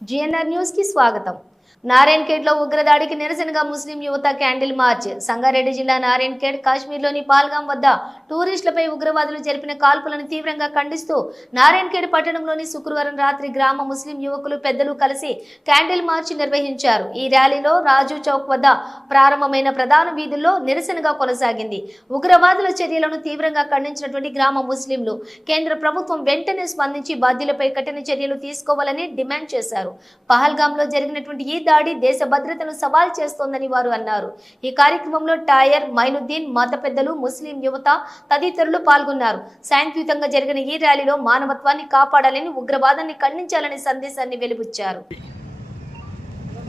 GNR news కి స్వాగతం. నారాయణఖేడ్ లో ఉగ్రదాడికి నిరసనగా ముస్లిం యువత క్యాండిల్ మార్చ్. సంగారెడ్డి జిల్లా నారాయణఖేడ్ కాశ్మీర్లోని పాల్గాం వద్ద టూరిస్టులపై ఉగ్రవాదులు జరిపిన కాల్పులను తీవ్రంగా ఖండిస్తూ నారాయణఖేడ్ పట్టణంలోని శుక్రవారం రాత్రి గ్రామ ముస్లిం యువకులు పెద్దలు కలిసి క్యాండిల్ మార్చ్ నిర్వహించారు. ఈ ర్యాలీలో రాజు చౌక్ వద్ద ప్రారంభమైన ప్రధాన వీధుల్లో నిరసనగా కొనసాగింది. ఉగ్రవాదుల చర్యలను తీవ్రంగా ఖండించినటువంటి గ్రామ ముస్లింలు కేంద్ర ప్రభుత్వం వెంటనే స్పందించి బాధ్యులపై కఠిన చర్యలు తీసుకోవాలని డిమాండ్ చేశారు. పహల్గాంలో జరిగినటువంటి ఈ దాడి దేశ భద్రతను సవాల్ చేస్తోందని వారు అన్నారు. ఈ కార్యక్రమంలో టైర్ మైనుద్దీన్, మత పెద్దలు, ముస్లిం యువత తదితరులు పాల్గొన్నారు. శాంతియుతంగా జరిగిన ఈ ర్యాలీలో మానవత్వాన్ని కాపాడాలని, ఉగ్రవాదాన్ని ఖండించాలని సందేశాన్ని వెలుబుచ్చారు.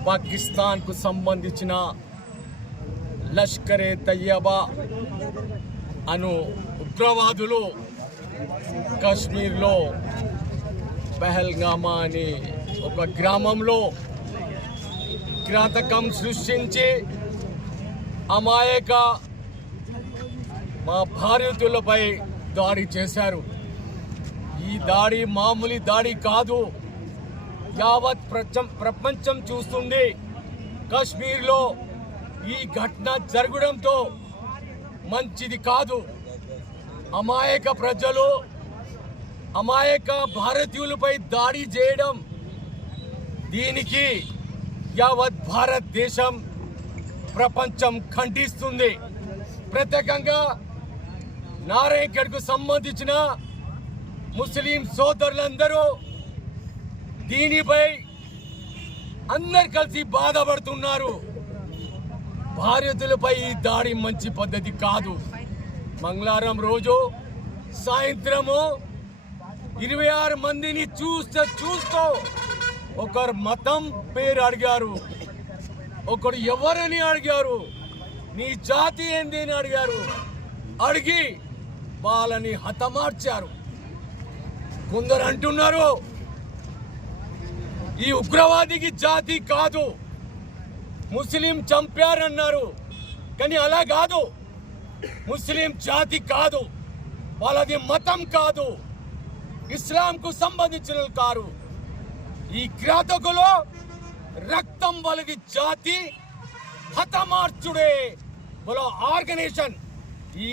పాకిస్తాన్ కు సంబంధించిన లష్కరే తయ్యబా అను ఉగ్రవాదులు కాశ్మీర్లో పహల్గామా అని ఒక గ్రామంలో కిరాతకం సృష్టించి అమాయక మా భారతీయులపై దాడి చేశారు. ఈ దాడి మామూలు దాడి కాదు. యావత్ ప్రపంచం చూస్తుంది. కాశ్మీర్లో ఈ ఘటన జరగడంతో మంచిది కాదు. అమాయక ప్రజలు, అమాయక భారతీయులపై దాడి చేయడం, దీనికి యావత్ భారతదేశం ప్రపంచం ఖండిస్తుంది. ప్రత్యేకంగా నారాయణఖేడ్కు సంబంధించిన ముస్లిం సోదరులందరూ దీనిపై అందరు కలిసి బాధపడుతున్నారు. భారతీయులపై ఈ దాడి మంచి పద్ధతి కాదు. మంగళవారం రోజు సాయంత్రము 26 మందిని చూస్తూ ఒకరు మతం పేరు అడిగారు, ఒకడు ఎవరని అడిగారు, నీ జాతి ఏంది అని అడిగారు. అడిగి వాళ్ళని హతమార్చారు. కొందరు అంటున్నారు ఈ ఉగ్రవాదికి జాతి కాదు, ముస్లిం చంపారన్నారు. కానీ అలా కాదు. ముస్లిం జాతి కాదు, వాళ్ళది మతం కాదు, ఇస్లాంకు సంబంధించిన కారు. ఈ కిరాతకులు రక్తం వాళ్ళది జాతి, హతమార్చుడే వాళ్ళ ఆర్గనైజేషన్. ఈ